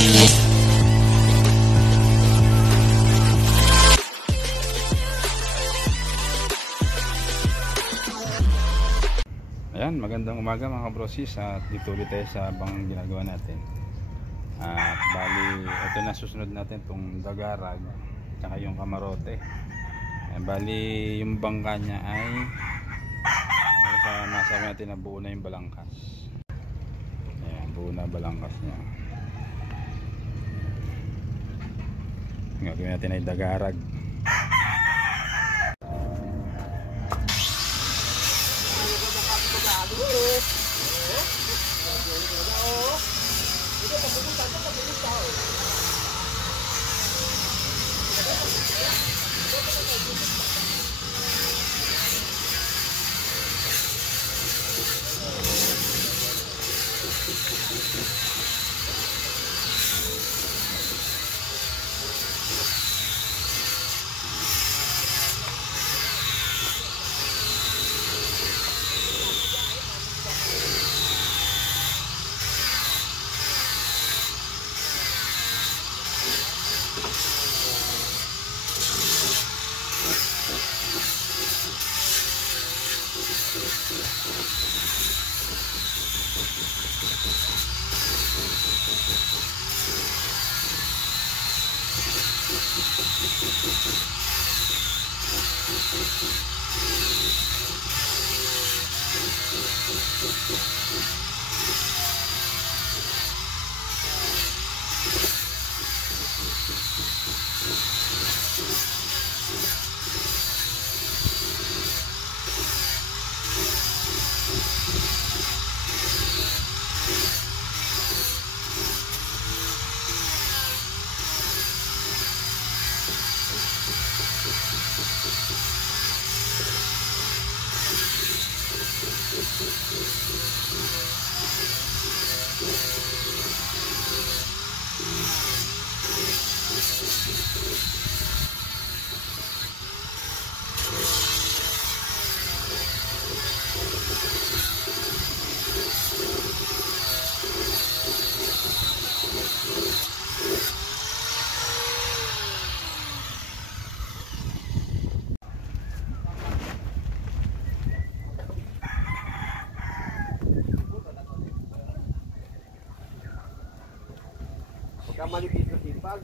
Ayan, magandang umaga mga brosis, at dito ulit tayo sa abang ginagawa natin. At bali, ito na susunod natin itong dagarag tsaka yung kamarote. Ayan, bali yung bangka niya ay masabi natin na buo na yung balangkas. Ayan, buo na balangkas niya. Gagawin natin ay dagarag. Manipis na sipag.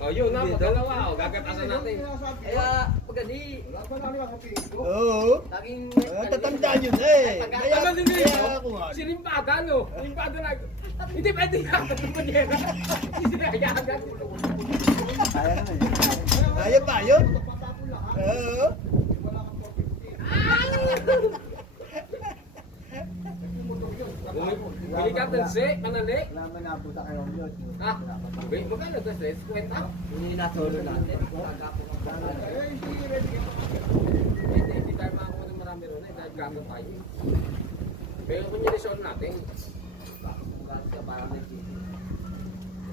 Oh, yun na, dalawa. Gagatasan natin. Kaya, pagani. Oo. Tatandaan yun eh. Kaya ako nga. Sinimpata, no? Sinimpata na. Hindi pwede yan. Hindi sinayagad. Kaya ba yun? Oo. Bili ka tansi, manali. Naman nabuta kayo yun. Ha? Magkano ito, stress? Kwenta? Hindi na solo natin. Hindi tayo makakuha ng marami ron eh. Dahil gago tayo. Pero kung nilisyon natin.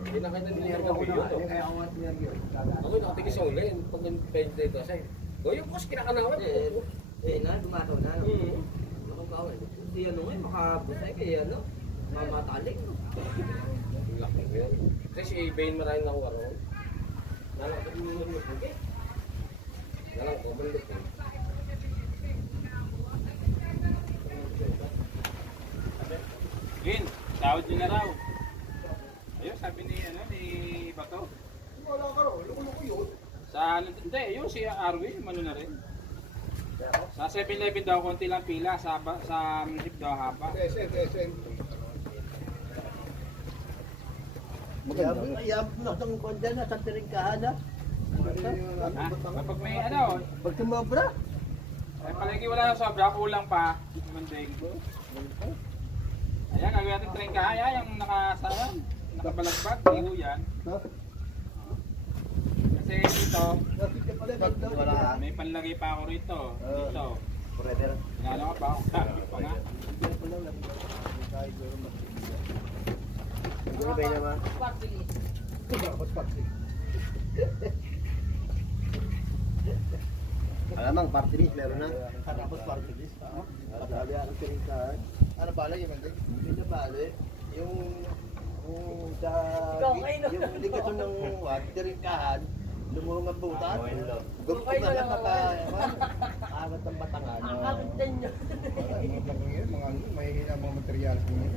Hindi na kayo nangyari yun. Ako nakatigis ulit. Pag nag-page dito siya. O yung boss, kinakanawan. Na, dumataw na. Nakong kawin. si ano ngayon, makabusay kay ano, mamataling. Laki ko yun. Kasi si Bane maraming nakuha ron. Nalang ko yung mo pugi. Nalang ko, mandot ko. Gin, sahod nyo na raw. Ayun, sabi ni, ano, ni Bato. Wala ka ro, luko yun. Sa, hindi, yun si Arwin, ano na rin. Sa 7-Eleven daw, konti lang pila. Sa jeep daw, haba. SM. Mayab na itong kondya na sa tiringkahan na. Ha? Kapag may, ano, Pag tumobra, ay palagi wala na sobra, kulang pa. Mandeng. Ayan, gagawin natin trengkahan. Ayan, yung nakabalagbag, iho yan. Kasi dito, may panlagay pa ako rito. Dito. Ano ka ba? Sabi pa nga. Siguro ba naman? Alamang party list meron na. Tapos party list. Bali ang tiringkahan. Ano bala yung manding? Hindi na bali. Yung sa yung ligaton ng tiringkahan, lumurong ang butas. Gusto na lang agat ng batangan. akakitin nyo. Mga mahihina mga materials niya.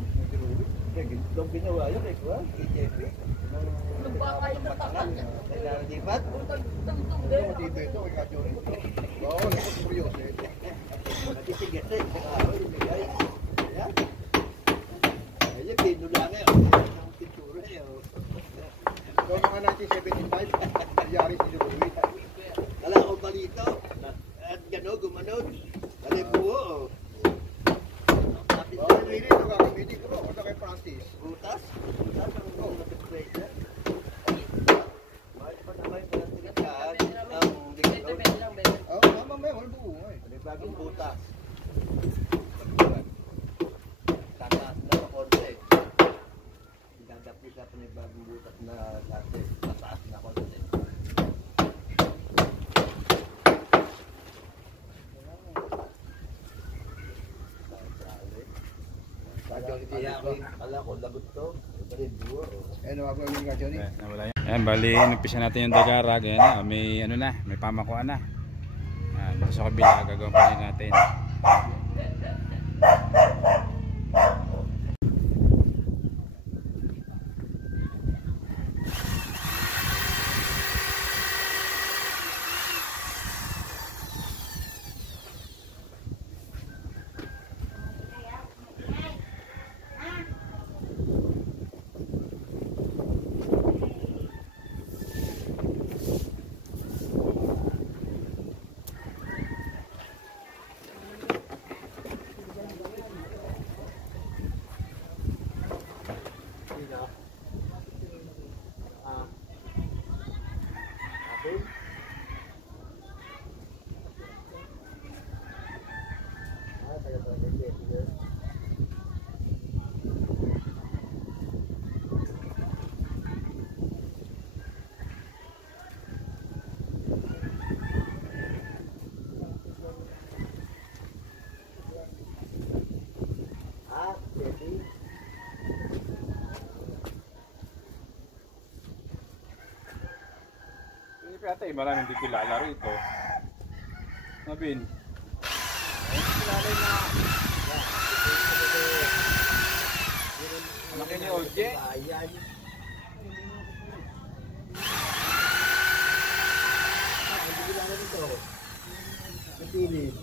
Doon ginawa yun eh, kuha, KJP. Ng batangan. Kaya dibat? Matibay ito, kay Kadyo rin. Oo, nakot kuryoso eh. Matitigas eh, kung araw yung bigay. Ayan. Ayan, pinulanga eh. Ang pintura eh. So, mga 1975, nangyari si Luruwi. Wala akong balito. At gano'n, gumanon. Dali buo. Oh, hindi ito gagamitin ko. Ito kay Francis. Butas? Butas ang display niya. Mahal pa naman yung tigataan. Ang ligaton. Oo, mamaya, wala buo nga eh. May bagong butas. Tataas na konti. Gagapli sa panibagong butas na dati. Tataas na konti. Kala ko lagot to. Ano ako yung Johnny? Nawala yan. Ayan, bali, nagpisa natin yung dagarag. Ayan na, may ano na, may pamakuan na. Ayan, dito sa kabila, gagawin pa rin natin. Ate, maraming di kilala rito. Mabin. Anak ni Oje. Napili.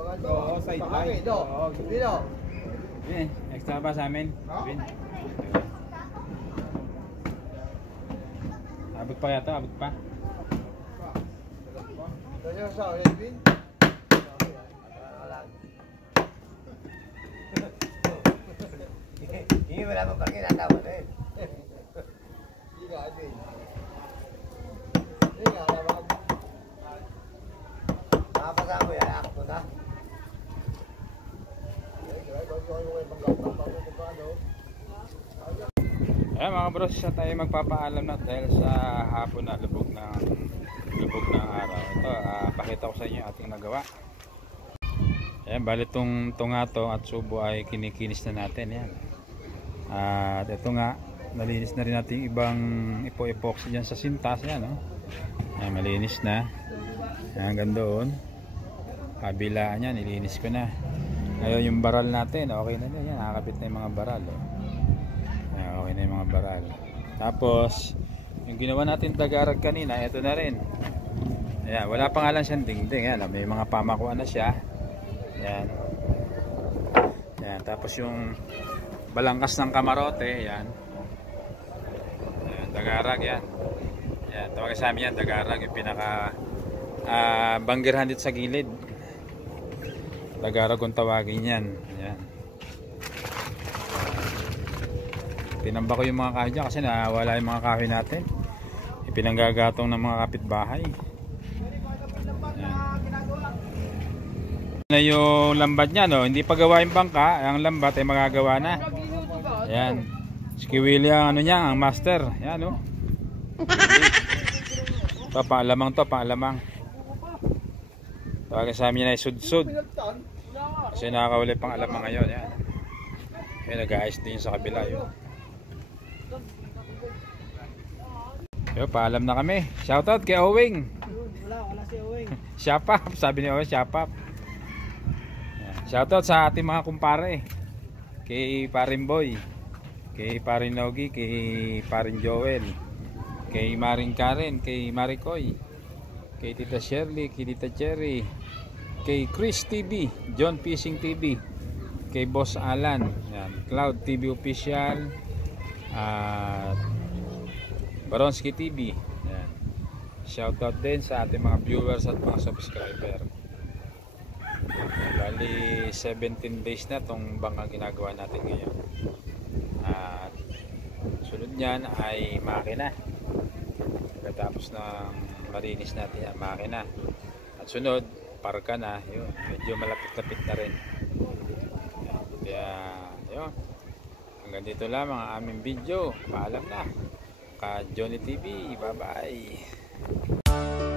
Oo, sideline. Oo, dito. Bin, extra ba sa amin? Bin. Abot pa yata, abot pa. Kaya sa Edwin. Hindi mo naman pagkinatawa na eh. Hindi ka, Edwin. Hindi nga, naman. Makapasama mo yan, ako na. Ayan mga bros, sa tayo magpapaalam na dahil sa hapon na lubog ng araw. Ito, pakita ko sa inyo ating nagawa. Ayan, bali itong tungato at subo ay kinikinis na natin. Ayan. At ito nga, nalinis na rin natin ibang epoxy dyan sa sintas. Ayan, oh. Ayan, malinis na. Ayan, hanggang doon. Kabilaan niya, nilinis ko na. Ngayon yung baral natin, okay na yan. Nakakabit na yung mga baral. Oh. Ayan, okay na yung mga baral. Tapos, yung ginawa natin tagarag kanina, ito na rin. Ayan, wala pa nga lang siyang dingding. Ayan, may mga pamakuan na siya. Ayan. Ayan, tapos yung balangkas ng kamarote, ayan. Ayan, dagarag yan. Ayan, tawagin sa amin yan, dagarag. Yung pinaka banggirhan dito sa gilid. Dagarag kung tawagin yan. Ayan. Tinamba ko yung mga kahoy dyan kasi nawala yung mga kahoy natin. Ipinanggagatong ng mga kapitbahay. Na yung lambat niya, no? Hindi pa gawa yung bangka. Ang lambat ay magagawa na. Ayan. Si Willie ang ano niya, ang master. Ayan, no? Ito, pang-alamang to, pang-alamang. Tawagin sa amin yan ay sud-sud. Kasi nakakawali pang-alamang ngayon. Ayan. Ayan, nag-aayos din sa kabila. Yun. Yo, paalam na kami. Shoutout kay Owing. Wala si Owing. Shapap, sabi ni Owing, shapap. Shoutout sa ating mga kumpare. Kay Parin Boy, kay Parin Nogi, kay Parin Joel, kay Maring Karen, kay Marikoy, kay Tita Shirley, kay Tita Cherry, kay Chris TV, John Fishing TV, kay Boss Alan, yan, Cloud TV Official, at Baronski TV. Yan. Shoutout din sa ating mga viewers at mga subscriber. Bali 17 days na itong bangka ginagawa natin ngayon. At sunod niyan ay makina. Pagkatapos ng malinis natin yan, makina. At sunod, parka na. Yun, medyo malapit-lapit na rin. Kaya yun, hanggang dito lamang ang aming video. Paalam na. Ka Johnny TV, bye bye.